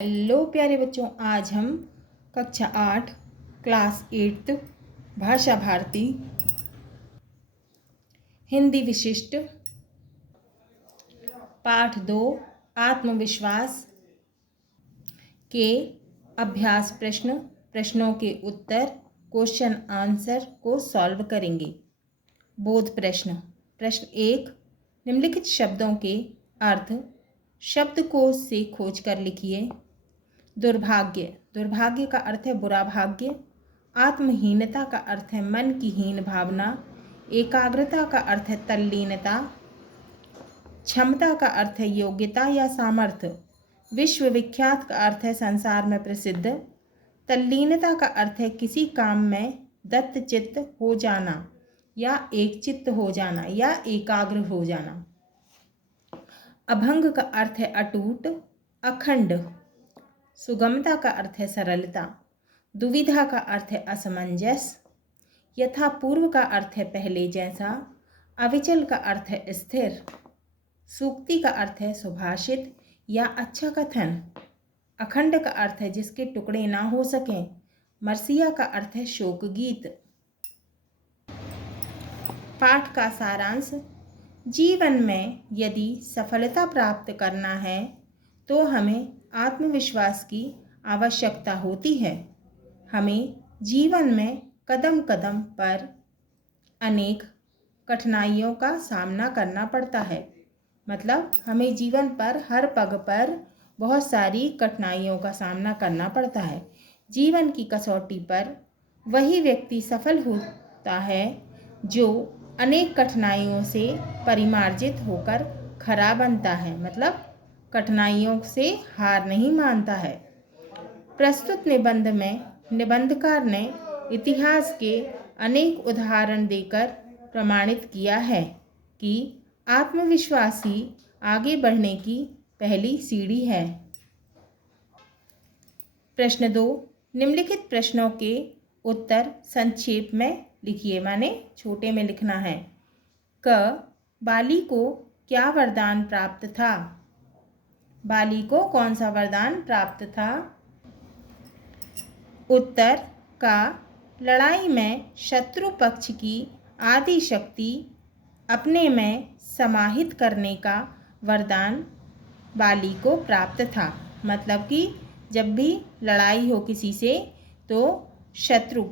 Hello प्यारे बच्चों, आज हम कक्षा 8 क्लास 8 भाषा भारती हिंदी विशिष्ट पाठ 2 आत्मविश्वास के अभ्यास प्रश्नों के उत्तर क्वेश्चन आंसर को सॉल्व करेंगे। बोध प्रश्न 1, निम्नलिखित शब्दों के अर्थ शब्दकोश से खोज कर लिखिए। दुर्भाग्य का अर्थ है बुरा भाग्य। आत्महीनता का अर्थ है मन की हीन भावना। एकाग्रता का अर्थ है तल्लीनता। क्षमता का अर्थ है योग्यता या सामर्थ्य। विश्वविख्यात का अर्थ है संसार में प्रसिद्ध। तल्लीनता का अर्थ है किसी काम में दत्तचित्त हो जाना या एकचित्त हो जाना या एकाग्र हो जाना। अभंग का अर्थ है अटूट अखंड। सुगमता का अर्थ है सरलता। दुविधा का अर्थ है असमंजस। यथापूर्व का अर्थ है पहले जैसा। अविचल का अर्थ है स्थिर। सूक्ति का अर्थ है सुभाषित या अच्छा कथन। अखंड का अर्थ है जिसके टुकड़े ना हो सकें। मरसिया का अर्थ है शोक गीत। पाठ का सारांश। जीवन में यदि सफलता प्राप्त करना है तो हमें आत्मविश्वास की आवश्यकता होती है। हमें जीवन में कदम कदम पर अनेक कठिनाइयों का सामना करना पड़ता है। मतलब हमें जीवन पर हर पग पर बहुत सारी कठिनाइयों का सामना करना पड़ता है। जीवन की कसौटी पर वही व्यक्ति सफल होता है जो अनेक कठिनाइयों से परिमार्जित होकर खरा बनता है। मतलब कठिनाइयों से हार नहीं मानता है। प्रस्तुत निबंध में निबंधकार ने इतिहास के अनेक उदाहरण देकर प्रमाणित किया है कि आत्मविश्वास ही आगे बढ़ने की पहली सीढ़ी है। प्रश्न 2, निम्नलिखित प्रश्नों के उत्तर संक्षेप में लिखिए, माने छोटे में लिखना है। क, बाली को क्या वरदान प्राप्त था? बाली को कौन सा वरदान प्राप्त था? उत्तर का, लड़ाई में शत्रु पक्ष की आदि शक्ति अपने में समाहित करने का वरदान बाली को प्राप्त था। मतलब कि जब भी लड़ाई हो किसी से तो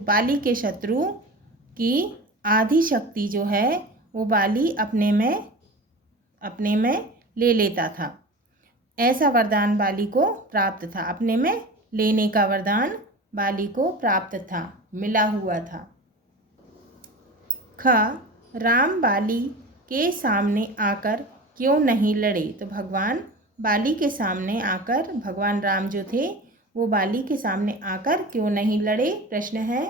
बाली के शत्रु की आधी शक्ति जो है वो बाली अपने में ले लेता था। ऐसा वरदान बाली को प्राप्त था। अपने में लेने का वरदान बाली को प्राप्त था, मिला हुआ था। ख, राम बाली के सामने आकर क्यों नहीं लड़े? तो भगवान बाली के सामने आकर, भगवान राम जो थे वो बाली के सामने आकर क्यों नहीं लड़े? प्रश्न है।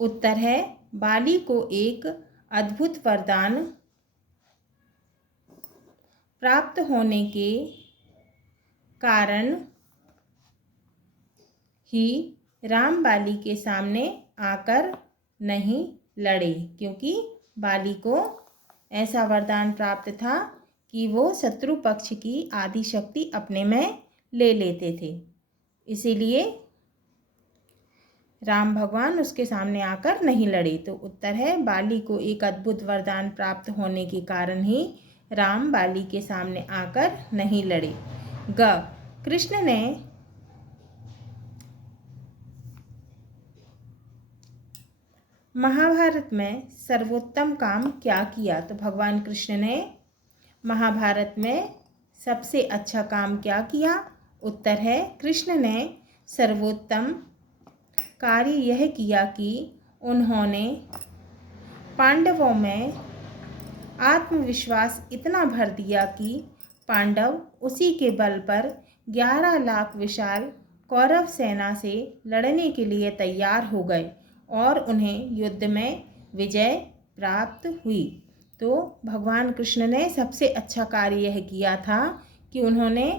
उत्तर है, बाली को एक अद्भुत वरदान प्राप्त होने के कारण ही राम बाली के सामने आकर नहीं लड़े, क्योंकि बाली को ऐसा वरदान प्राप्त था कि वो शत्रु पक्ष की आधी शक्ति अपने में ले लेते थे। इसीलिए राम भगवान उसके सामने आकर नहीं लड़े। तो उत्तर है, बाली को एक अद्भुत वरदान प्राप्त होने के कारण ही राम बाली के सामने आकर नहीं लड़े। ग, कृष्ण ने महाभारत में सर्वोत्तम काम क्या किया? तो भगवान कृष्ण ने महाभारत में सबसे अच्छा काम क्या किया? उत्तर है, कृष्ण ने सर्वोत्तम कार्य यह किया कि उन्होंने पांडवों में आत्मविश्वास इतना भर दिया कि पांडव उसी के बल पर 11 लाख विशाल कौरव सेना से लड़ने के लिए तैयार हो गए और उन्हें युद्ध में विजय प्राप्त हुई। तो भगवान कृष्ण ने सबसे अच्छा कार्य यह किया था कि उन्होंने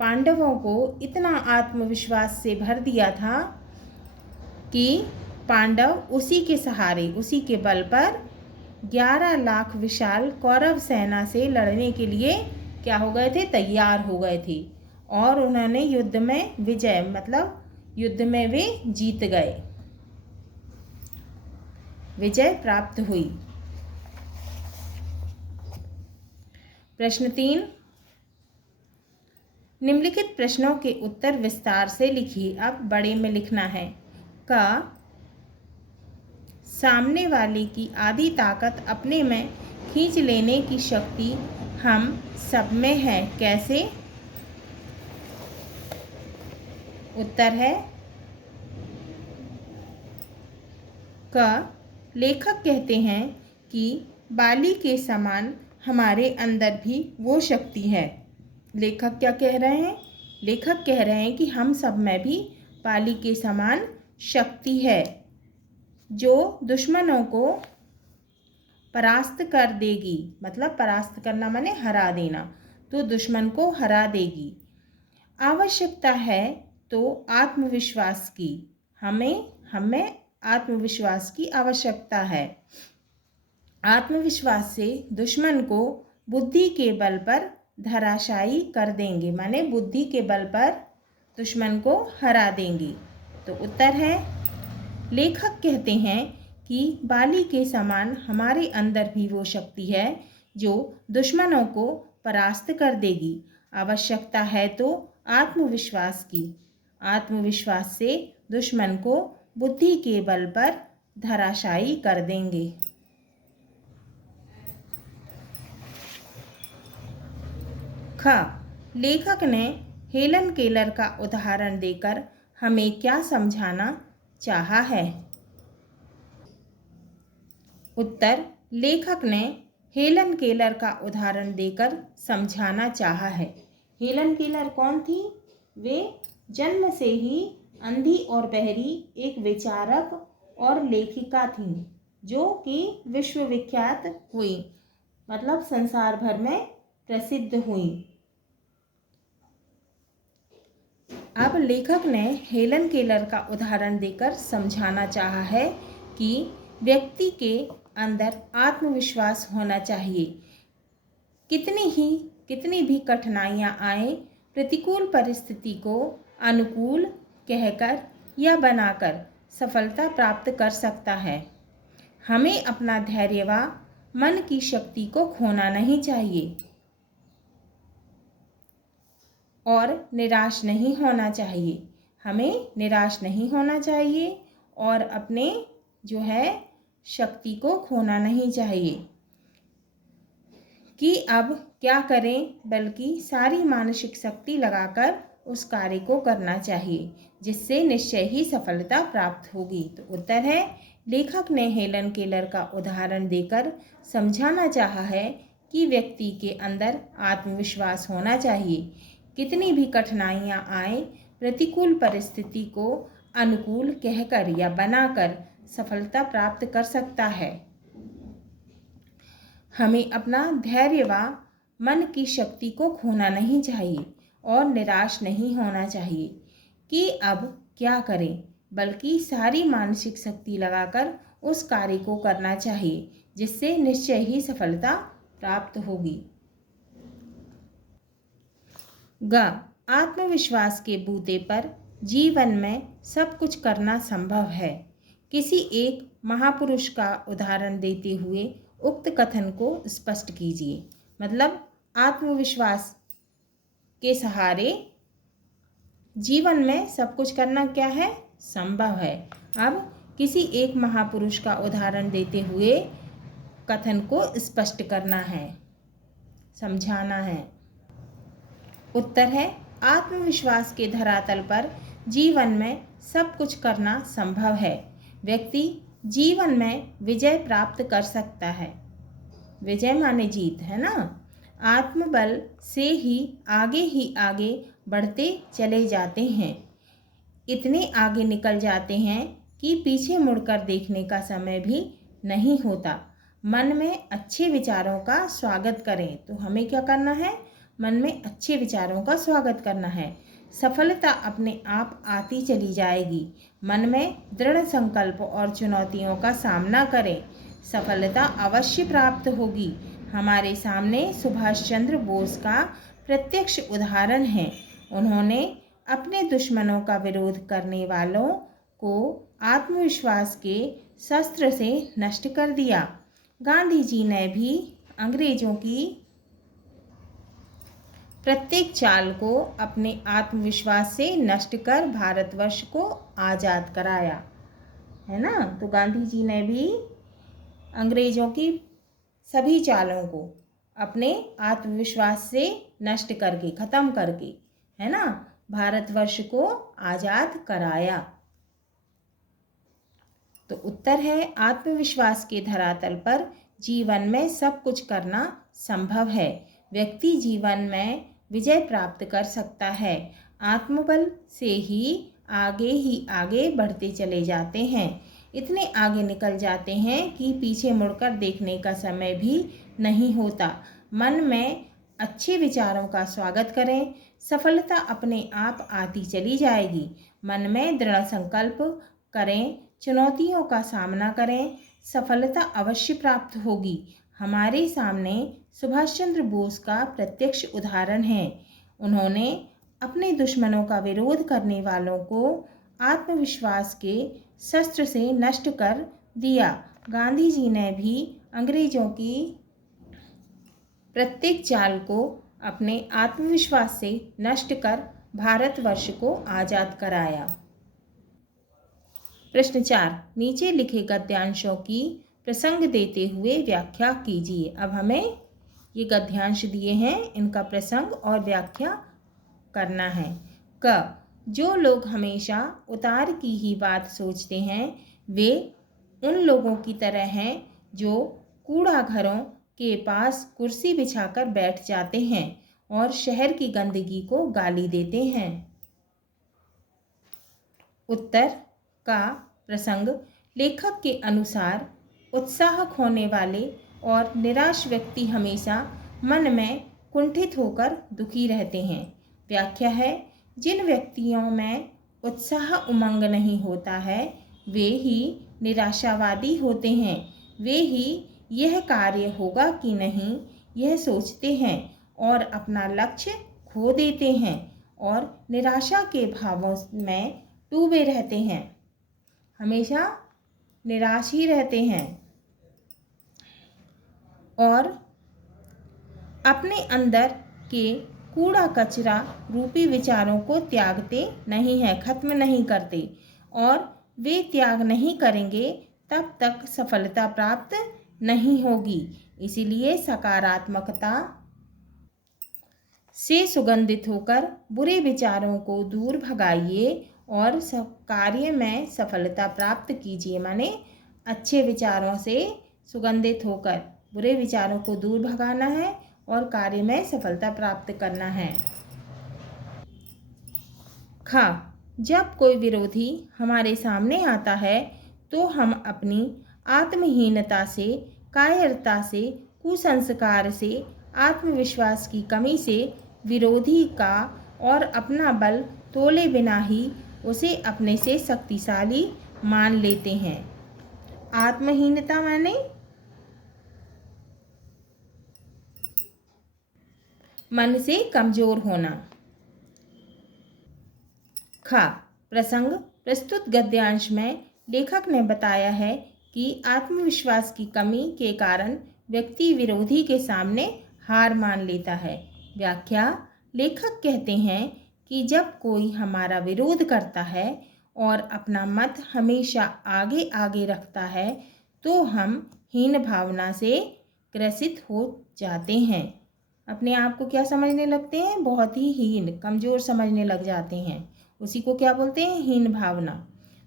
पांडवों को इतना आत्मविश्वास से भर दिया था कि पांडव उसी के सहारे, उसी के बल पर 11 लाख विशाल कौरव सेना से लड़ने के लिए क्या हो गए थे? तैयार हो गए थे। और उन्होंने युद्ध में विजय मतलब युद्ध में वे जीत गए, विजय प्राप्त हुई। प्रश्न 3, निम्नलिखित प्रश्नों के उत्तर विस्तार से लिखिए। अब बड़े में लिखना है। क, सामने वाले की आधी ताकत अपने में खींच लेने की शक्ति हम सब में है, कैसे? उत्तर है क, लेखक कहते हैं कि बाली के समान हमारे अंदर भी वो शक्ति है। लेखक क्या कह रहे हैं? लेखक कह रहे हैं कि हम सब में भी बाली के समान शक्ति है जो दुश्मनों को परास्त कर देगी। मतलब परास्त करना माने हरा देना, तो दुश्मन को हरा देगी। आवश्यकता है तो आत्मविश्वास की, हमें आत्मविश्वास की आवश्यकता है। आत्मविश्वास से दुश्मन को बुद्धि के बल पर धराशायी कर देंगे, माने बुद्धि के बल पर दुश्मन को हरा देंगे। तो उत्तर है, लेखक कहते हैं कि बाली के समान हमारे अंदर भी वो शक्ति है जो दुश्मनों को परास्त कर देगी। आवश्यकता है तो आत्मविश्वास की, आत्मविश्वास से दुश्मन को बुद्धि के बल पर धराशायी कर देंगे। ख, लेखक ने हेलन केलर का उदाहरण देकर हमें क्या समझाना चाहा है? उत्तर, लेखक ने हेलन केलर का उदाहरण देकर समझाना चाहा है। हेलन केलर कौन थी? वे जन्म से ही अंधी और बहरी एक विचारक और लेखिका थीं जो कि विश्वविख्यात हुई, मतलब संसार भर में प्रसिद्ध हुई। अब लेखक ने हेलन केलर का उदाहरण देकर समझाना चाहा है कि व्यक्ति के अंदर आत्मविश्वास होना चाहिए। कितनी भी कठिनाइयाँ आए, प्रतिकूल परिस्थिति को अनुकूल कहकर या बनाकर सफलता प्राप्त कर सकता है। हमें अपना धैर्य व मन की शक्ति को खोना नहीं चाहिए और निराश नहीं होना चाहिए। हमें निराश नहीं होना चाहिए और अपने जो है शक्ति को खोना नहीं चाहिए कि अब क्या करें, बल्कि सारी मानसिक शक्ति लगाकर उस कार्य को करना चाहिए जिससे निश्चय ही सफलता प्राप्त होगी। तो उत्तर है, लेखक ने हेलन केलर का उदाहरण देकर समझाना चाहा है कि व्यक्ति के अंदर आत्मविश्वास होना चाहिए। कितनी भी कठिनाइयाँ आए, प्रतिकूल परिस्थिति को अनुकूल कहकर या बनाकर सफलता प्राप्त कर सकता है। हमें अपना धैर्य व मन की शक्ति को खोना नहीं चाहिए और निराश नहीं होना चाहिए कि अब क्या करें, बल्कि सारी मानसिक शक्ति लगाकर उस कार्य को करना चाहिए जिससे निश्चय ही सफलता प्राप्त होगी। ग, आत्मविश्वास के बूते पर जीवन में सब कुछ करना संभव है। किसी एक महापुरुष का उदाहरण देते हुए उक्त कथन को स्पष्ट कीजिए। मतलब आत्मविश्वास के सहारे जीवन में सब कुछ करना क्या है? संभव है। अब किसी एक महापुरुष का उदाहरण देते हुए कथन को स्पष्ट करना है, समझाना है। उत्तर है, आत्मविश्वास के धरातल पर जीवन में सब कुछ करना संभव है। व्यक्ति जीवन में विजय प्राप्त कर सकता है। विजय माने जीत, है ना। आत्मबल से ही आगे बढ़ते चले जाते हैं। इतने आगे निकल जाते हैं कि पीछे मुड़कर देखने का समय भी नहीं होता। मन में अच्छे विचारों का स्वागत करें। तो हमें क्या करना है? मन में अच्छे विचारों का स्वागत करना है। सफलता अपने आप आती चली जाएगी। मन में दृढ़ संकल्प और चुनौतियों का सामना करें, सफलता अवश्य प्राप्त होगी। हमारे सामने सुभाष चंद्र बोस का प्रत्यक्ष उदाहरण है। उन्होंने अपने दुश्मनों का विरोध करने वालों को आत्मविश्वास के शस्त्र से नष्ट कर दिया। गांधी जी ने भी अंग्रेजों की प्रत्येक चाल को अपने आत्मविश्वास से नष्ट कर भारतवर्ष को आज़ाद कराया, है ना। तो गांधी जी ने भी अंग्रेजों की सभी चालों को अपने आत्मविश्वास से नष्ट करके, ख़त्म करके, है ना, भारतवर्ष को आज़ाद कराया। तो उत्तर है आत्मविश्वास के धरातल पर जीवन में सब कुछ करना संभव है। व्यक्ति जीवन में विजय प्राप्त कर सकता है। आत्मबल से ही आगे बढ़ते चले जाते हैं। इतने आगे निकल जाते हैं कि पीछे मुड़कर देखने का समय भी नहीं होता। मन में अच्छे विचारों का स्वागत करें, सफलता अपने आप आती चली जाएगी। मन में दृढ़ संकल्प करें, चुनौतियों का सामना करें, सफलता अवश्य प्राप्त होगी। हमारे सामने सुभाष चंद्र बोस का प्रत्यक्ष उदाहरण है। उन्होंने अपने दुश्मनों का विरोध करने वालों को आत्मविश्वास के शस्त्र से नष्ट कर दिया। गांधी जी ने भी अंग्रेजों की प्रत्येक चाल को अपने आत्मविश्वास से नष्ट कर भारतवर्ष को आज़ाद कराया। प्रश्न 4, नीचे लिखे गद्यांशों की प्रसंग देते हुए व्याख्या कीजिए। अब हमें ये गद्यांश दिए हैं, इनका प्रसंग और व्याख्या करना है। क, जो लोग हमेशा उतार की ही बात सोचते हैं वे उन लोगों की तरह हैं जो कूड़ा घरों के पास कुर्सी बिछाकर बैठ जाते हैं और शहर की गंदगी को गाली देते हैं। उत्तर का प्रसंग, लेखक के अनुसार उत्साह खोने वाले और निराश व्यक्ति हमेशा मन में कुंठित होकर दुखी रहते हैं। व्याख्या है, जिन व्यक्तियों में उत्साह उमंग नहीं होता है वे ही निराशावादी होते हैं। वे ही यह कार्य होगा कि नहीं यह सोचते हैं और अपना लक्ष्य खो देते हैं और निराशा के भावों में डूबे रहते हैं, हमेशा निराश ही रहते हैं और अपने अंदर के कूड़ा कचरा रूपी विचारों को त्यागते नहीं हैं, खत्म नहीं करते, और वे त्याग नहीं करेंगे तब तक सफलता प्राप्त नहीं होगी। इसीलिए सकारात्मकता से सुगंधित होकर बुरे विचारों को दूर भगाइए और कार्य में सफलता प्राप्त कीजिए। माने अच्छे विचारों से सुगंधित होकर बुरे विचारों को दूर भगाना है और कार्य में सफलता प्राप्त करना है। खा, जब कोई विरोधी हमारे सामने आता है तो हम अपनी आत्महीनता से, कायरता से, कुसंस्कार से, आत्मविश्वास की कमी से विरोधी का और अपना बल तोले बिना ही उसे अपने से शक्तिशाली मान लेते हैं। आत्महीनता माने मन से कमजोर होना। खा, प्रसंग, प्रस्तुत गद्यांश में लेखक ने बताया है कि आत्मविश्वास की कमी के कारण व्यक्ति विरोधी के सामने हार मान लेता है। व्याख्या, लेखक कहते हैं कि जब कोई हमारा विरोध करता है और अपना मत हमेशा आगे आगे रखता है तो हम हीन भावना से ग्रसित हो जाते हैं। अपने आप को क्या समझने लगते हैं? बहुत ही हीन, कमज़ोर समझने लग जाते हैं। उसी को क्या बोलते हैं? हीन भावना।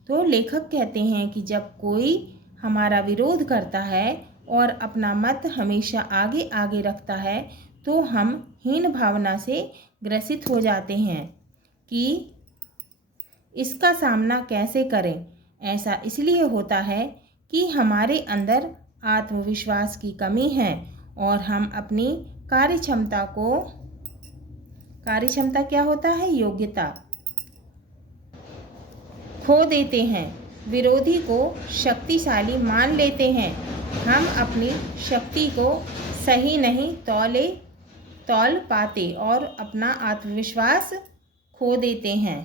तो लेखक कहते हैं कि जब कोई हमारा विरोध करता है और अपना मत हमेशा आगे आगे रखता है तो हम हीन भावना से ग्रसित हो जाते हैं कि इसका सामना कैसे करें। ऐसा इसलिए होता है कि हमारे अंदर आत्मविश्वास की कमी है और हम अपनी कार्यक्षमता क्या होता है? योग्यता खो देते हैं। विरोधी को शक्तिशाली मान लेते हैं। हम अपनी शक्ति को सही नहीं तौल पाते और अपना आत्मविश्वास खो देते हैं।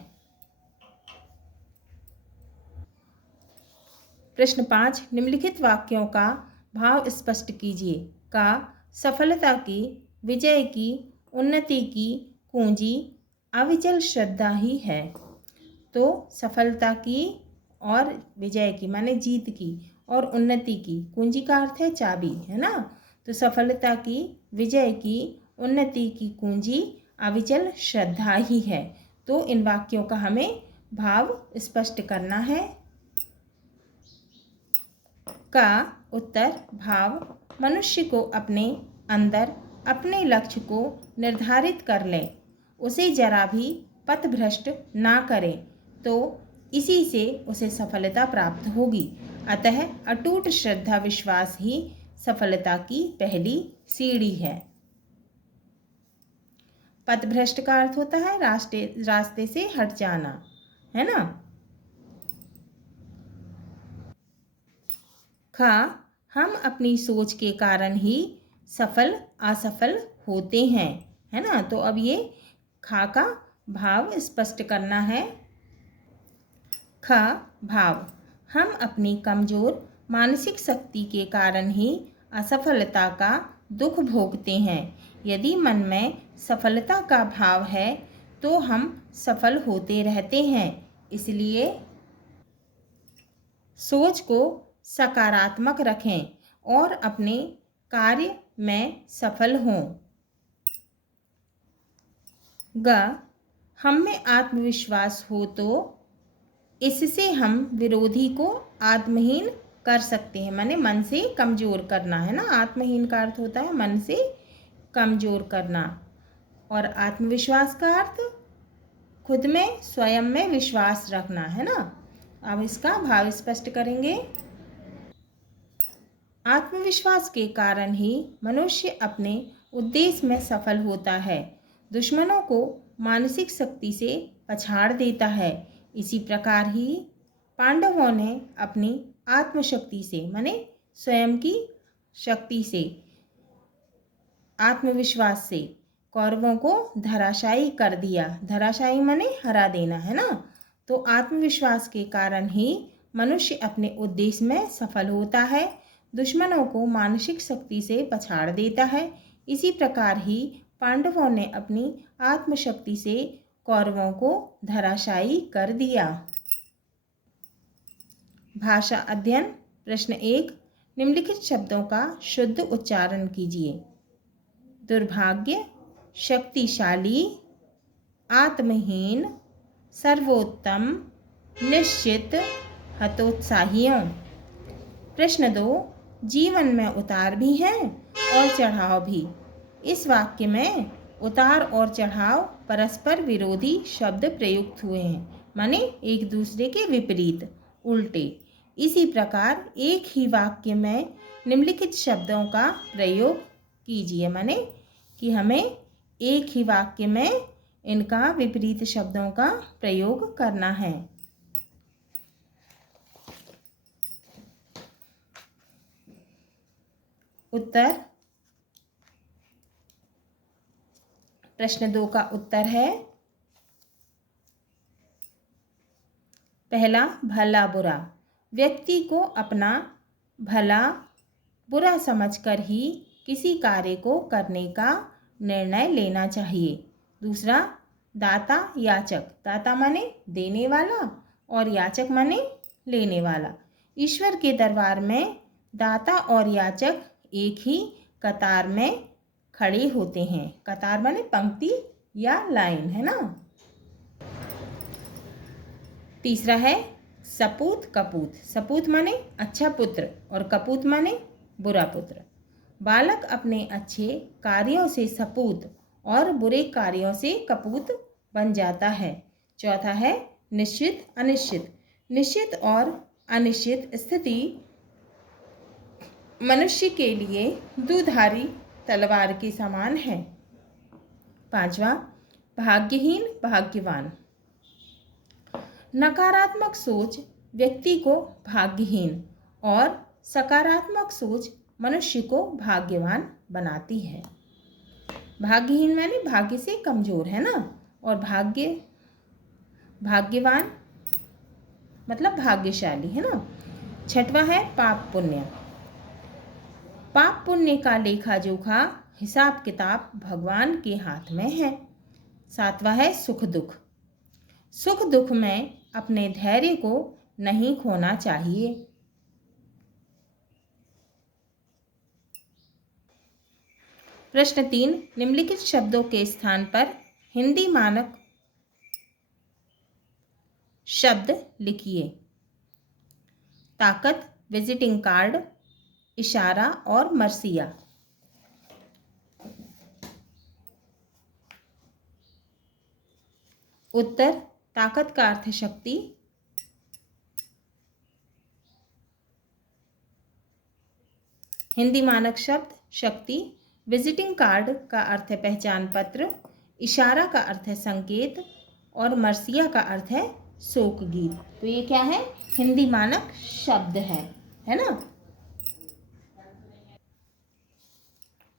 प्रश्न 5, निम्नलिखित वाक्यों का भाव स्पष्ट कीजिए। का सफलता की, विजय की, उन्नति की कुंजी अविचल श्रद्धा ही है। तो सफलता की और विजय की माने जीत की और उन्नति की, कुंजी का अर्थ है चाबी, है ना। तो सफलता की, विजय की, उन्नति की कुंजी अविचल श्रद्धा ही है। तो इन वाक्यों का हमें भाव स्पष्ट करना है। का उत्तर भाव मनुष्य को अपने अंदर अपने लक्ष्य को निर्धारित कर ले, उसे जरा भी पथभ्रष्ट ना करे, तो इसी से उसे सफलता प्राप्त होगी। अतः अटूट श्रद्धा विश्वास ही सफलता की पहली सीढ़ी है। पथभ्रष्ट का अर्थ होता है रास्ते से हट जाना, है ना। खा हम अपनी सोच के कारण ही सफल असफल होते हैं, है ना। तो अब ये खा का भाव स्पष्ट करना है। ख भाव हम अपनी कमजोर मानसिक शक्ति के कारण ही असफलता का दुख भोगते हैं। यदि मन में सफलता का भाव है तो हम सफल होते रहते हैं। इसलिए सोच को सकारात्मक रखें और अपने कार्य में सफल हों। ग हम में आत्मविश्वास हो तो इससे हम विरोधी को आत्महीन कर सकते हैं, माने मन से कमज़ोर करना, है ना। आत्महीन का अर्थ होता है मन से कमज़ोर करना, और आत्मविश्वास का अर्थ खुद में स्वयं में विश्वास रखना, है ना। अब इसका भाव स्पष्ट करेंगे। आत्मविश्वास के कारण ही मनुष्य अपने उद्देश्य में सफल होता है, दुश्मनों को मानसिक शक्ति से पछाड़ देता है। इसी प्रकार ही पांडवों ने अपनी आत्मशक्ति से माने स्वयं की शक्ति से, आत्मविश्वास से कौरवों को धराशायी कर दिया। धराशायी माने हरा देना, है ना। तो आत्मविश्वास के कारण ही मनुष्य अपने उद्देश्य में सफल होता है, दुश्मनों को मानसिक शक्ति से पछाड़ देता है। इसी प्रकार ही पांडवों ने अपनी आत्मशक्ति से कौरवों को धराशायी कर दिया। भाषा अध्ययन प्रश्न 1, निम्नलिखित शब्दों का शुद्ध उच्चारण कीजिए। दुर्भाग्य, शक्तिशाली, आत्महीन, सर्वोत्तम, निश्चित, हतोत्साहियों। प्रश्न 2, जीवन में उतार भी हैं और चढ़ाव भी। इस वाक्य में उतार और चढ़ाव परस्पर विरोधी शब्द प्रयुक्त हुए हैं, माने एक दूसरे के विपरीत, उल्टे। इसी प्रकार एक ही वाक्य में निम्नलिखित शब्दों का प्रयोग कीजिए, माने कि हमें एक ही वाक्य में इनका विपरीत शब्दों का प्रयोग करना है। उत्तर प्रश्न 2 का उत्तर है पहला, भला बुरा। व्यक्ति को अपना भला बुरा समझकर ही किसी कार्य को करने का निर्णय लेना चाहिए। दूसरा, दाता याचक। दाता माने देने वाला और याचक माने लेने वाला। ईश्वर के दरबार में दाता और याचक एक ही कतार में खड़े होते हैं। कतार माने पंक्ति या लाइन, है ना। तीसरा है सपूत कपूत। सपूत माने अच्छा पुत्र और कपूत माने बुरा पुत्र। बालक अपने अच्छे कार्यों से सपूत और बुरे कार्यों से कपूत बन जाता है। चौथा है निश्चित अनिश्चित। निश्चित और अनिश्चित स्थिति मनुष्य के लिए दुधारी तलवार के समान है। पांचवा, भाग्यहीन भाग्यवान। नकारात्मक सोच व्यक्ति को भाग्यहीन और सकारात्मक सोच मनुष्य को भाग्यवान बनाती है। भाग्यहीन माने भाग्य से कमजोर, है ना, और भाग्यवान मतलब भाग्यशाली, है ना। छठवां है पाप पुण्य। पाप पुण्य का लेखा जोखा हिसाब किताब भगवान के हाथ में है। सातवां है सुख दुख। सुख दुख में अपने धैर्य को नहीं खोना चाहिए। प्रश्न 3, निम्नलिखित शब्दों के स्थान पर हिंदी मानक शब्द लिखिए। ताकत, विजिटिंग कार्ड, इशारा और मरसिया। उत्तर, ताकत का अर्थ शक्ति, हिंदी मानक शब्द शक्ति, विजिटिंग कार्ड का अर्थ है पहचान पत्र, इशारा का अर्थ है संकेत और मरसिया का अर्थ है शोक गीत। तो ये क्या है? हिंदी मानक शब्द है ना।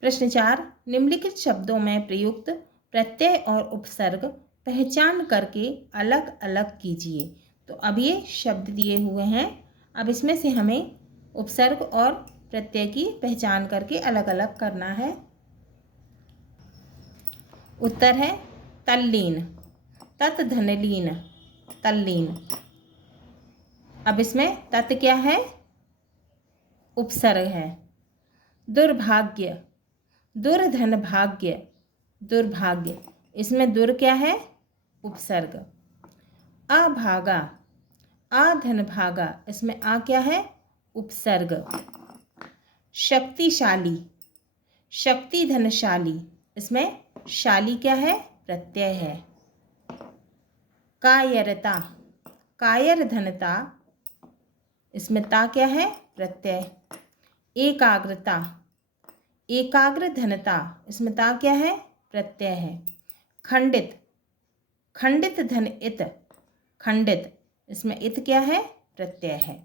प्रश्न 4, निम्नलिखित शब्दों में प्रयुक्त प्रत्यय और उपसर्ग पहचान करके अलग अलग कीजिए। तो अब ये शब्द दिए हुए हैं, अब इसमें से हमें उपसर्ग और प्रत्यय की पहचान करके अलग अलग करना है। उत्तर है तल्लीन, तत् धनलीन, तल्लीन। अब इसमें तत् क्या है? उपसर्ग है। दुर्भाग्य, दुर्धन भाग्य, दुर्भाग्य, इसमें दुर क्या है? उपसर्ग। अभागा, आधन भागा, इसमें आ क्या है? उपसर्ग। शक्तिशाली, शक्ति धनशाली, इसमें शाली क्या है? प्रत्यय है। कायरता, कायर धनता, इसमें ता क्या है? प्रत्यय। एकाग्रता, एकाग्र धनता, इसमें ता क्या है? प्रत्यय है। खंडित, खंडित धन इत, खंडित, इसमें इत क्या है? प्रत्यय है।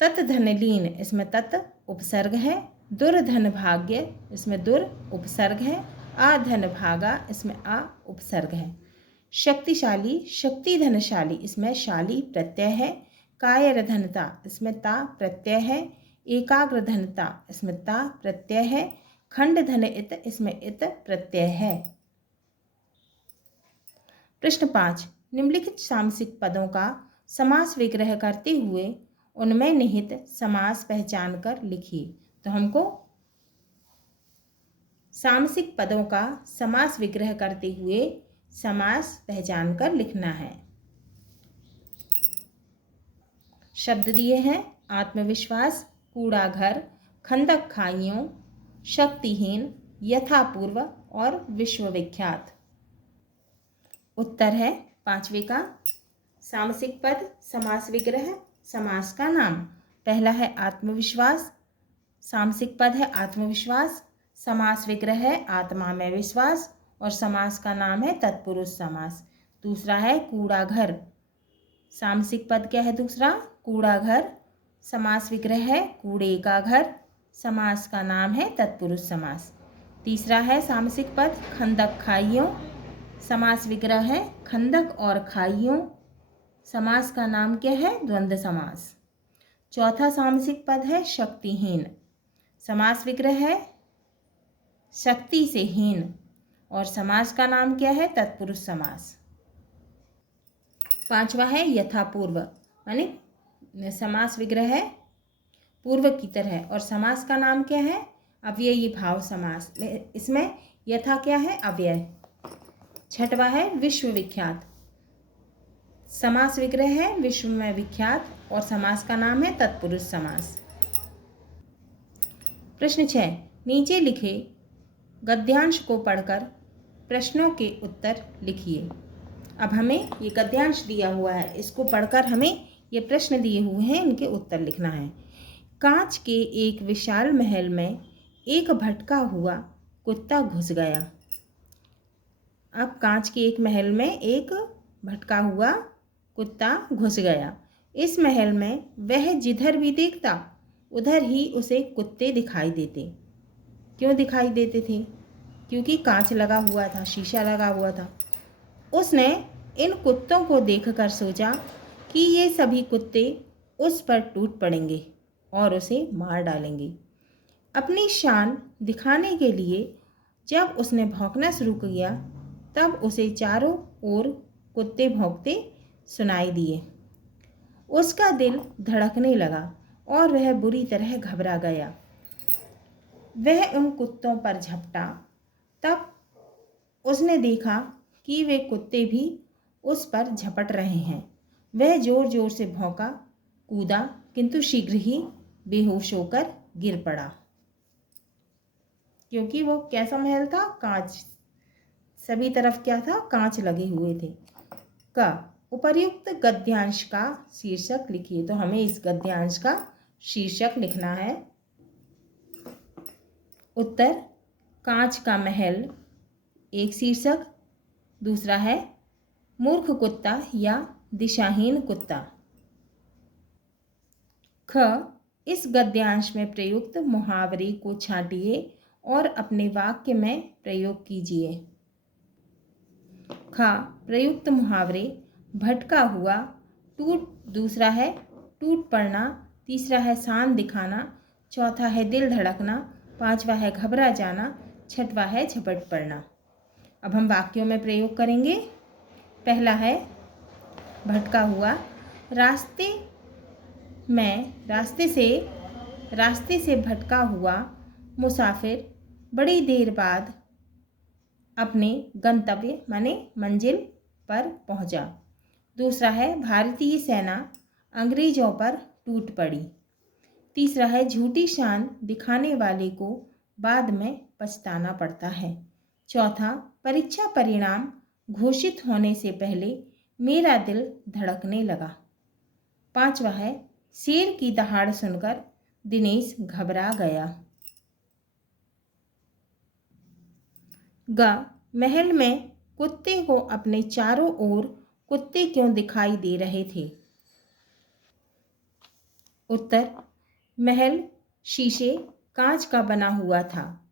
तत् धनलीन, इसमें तत् उपसर्ग है। दुर्धन भाग्य, इसमें दुर उपसर्ग है। आधन भागा, इसमें आ उपसर्ग है। शक्तिशाली, शक्ति धनशाली, इसमें शाली प्रत्यय है। कायर धनता, इसमें ता प्रत्यय है। एकाग्र धनता, इसमें ता प्रत्यय है। खंड धन इत, इसमें इत प्रत्यय है। प्रश्न 5, निम्नलिखित सामसिक पदों का समास विग्रह करते हुए उनमें निहित समास पहचान कर लिखिए। तो हमको सामसिक पदों का समास विग्रह करते हुए समास पहचान कर लिखना है। शब्द दिए हैं आत्मविश्वास, कूड़ा घर, खंदक खाइयों, शक्तिहीन, यथापूर्व और विश्वविख्यात। उत्तर है 5वें का। सामसिक पद, समास विग्रह, समास का नाम। पहला है आत्मविश्वास, सामसिक पद है आत्मविश्वास, समास विग्रह है आत्मा में विश्वास और समास का नाम है तत्पुरुष समास। दूसरा है कूड़ा घर, सामसिक पद क्या है? दूसरा कूड़ा घर, समास विग्रह है कूड़े का घर, समास का नाम है तत्पुरुष समास। तीसरा है सामसिक पद खंदक खाइयों, समास विग्रह है खंदक और खाइयों, समास का नाम क्या है? द्वंद्व समास। चौथा सामसिक पद है शक्तिहीन, समास विग्रह है शक्ति से हीन और समास का नाम क्या है? तत्पुरुष समास। पांचवा है यथापूर्व, यानी समास विग्रह है पूर्व की तरह और समास का नाम क्या है? अव्ययी भाव समास। इसमें यथा क्या है? अव्यय। छठवा है विश्वविख्यात, समास विग्रह है विश्व में विख्यात और समास का नाम है तत्पुरुष समास। प्रश्न 6, नीचे लिखे गद्यांश को पढ़कर प्रश्नों के उत्तर लिखिए। अब हमें ये गद्यांश दिया हुआ है, इसको पढ़कर हमें ये प्रश्न दिए हुए हैं, इनके उत्तर लिखना है। कांच के एक विशाल महल में एक भटका हुआ कुत्ता घुस गया। अब कांच के एक महल में एक भटका हुआ कुत्ता घुस गया। इस महल में वह जिधर भी देखता उधर ही उसे कुत्ते दिखाई देते। क्यों दिखाई देते थे? क्योंकि कांच लगा हुआ था, शीशा लगा हुआ था। उसने इन कुत्तों को देखकर सोचा कि ये सभी कुत्ते उस पर टूट पड़ेंगे और उसे मार डालेंगे। अपनी शान दिखाने के लिए जब उसने भौंकना शुरू किया तब उसे चारों ओर कुत्ते भौंकते सुनाई दिए। उसका दिल धड़कने लगा और वह बुरी तरह घबरा गया। वह उन कुत्तों पर झपटा। तब उसने देखा कि वे कुत्ते भी उस पर झपट रहे हैं। वह जोर जोर से भौंका, कूदा, किंतु शीघ्र ही बेहोश होकर गिर पड़ा, क्योंकि वो कैसा महल था? कांच। सभी तरफ क्या था? कांच लगे हुए थे। का उपर्युक्त गद्यांश का शीर्षक लिखिए। तो हमें इस गद्यांश का शीर्षक लिखना है। उत्तर, कांच का महल एक शीर्षक। दूसरा है मूर्ख कुत्ता या दिशाहीन कुत्ता। ख, इस गद्यांश में प्रयुक्त मुहावरे को छांटिए और अपने वाक्य में प्रयोग कीजिए। ख, प्रयुक्त मुहावरे भटका हुआ, टूट, दूसरा है टूट पड़ना, तीसरा है शान दिखाना, चौथा है दिल धड़कना, पांचवा है घबरा जाना, छठवा है झपट पड़ना। अब हम वाक्यों में प्रयोग करेंगे। पहला है भटका हुआ। रास्ते से भटका हुआ मुसाफिर बड़ी देर बाद अपने गंतव्य माने मंजिल पर पहुंचा। दूसरा है भारतीय सेना अंग्रेजों पर टूट पड़ी। तीसरा है झूठी शान दिखाने वाले को बाद में पछताना पड़ता है। चौथा, परीक्षा परिणाम घोषित होने से पहले मेरा दिल धड़कने लगा। पांचवा है शेर की दहाड़ सुनकर दिनेश घबरा गया। ग, महल में कुत्ते को अपने चारों ओर कुत्ते क्यों दिखाई दे रहे थे? उत्तर, महल शीशे कांच का बना हुआ था,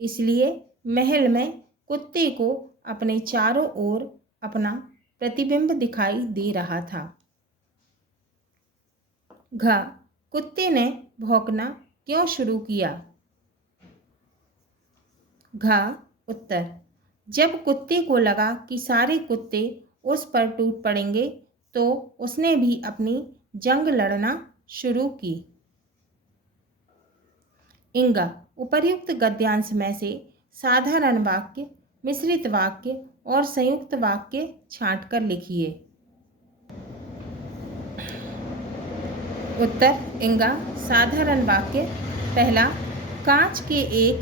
इसलिए महल में कुत्ते को अपने चारों ओर अपना प्रतिबिंब दिखाई दे रहा था। घ, कुत्ते ने भौंकना क्यों शुरू किया? घ, उत्तर, जब कुत्ते को लगा कि सारे कुत्ते उस पर टूट पड़ेंगे तो उसने भी अपनी जंग लड़ना शुरू की। इंगा, उपर्युक्त गद्यांश में से साधारण वाक्य, मिश्रित वाक्य और संयुक्त वाक्य छांटकर लिखिए। उत्तर, इंगा, साधारण वाक्य। पहला, कांच के एक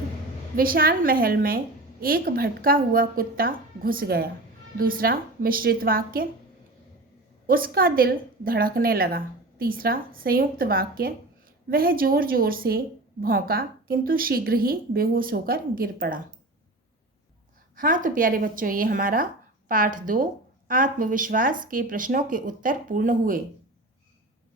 विशाल महल में एक भटका हुआ कुत्ता घुस गया। दूसरा, मिश्रित वाक्य, उसका दिल धड़कने लगा। तीसरा, संयुक्त वाक्य, वह जोर जोर से भौंका किंतु शीघ्र ही बेहोश होकर गिर पड़ा। हाँ तो प्यारे बच्चों, ये हमारा पाठ 2 आत्मविश्वास के प्रश्नों के उत्तर पूर्ण हुए।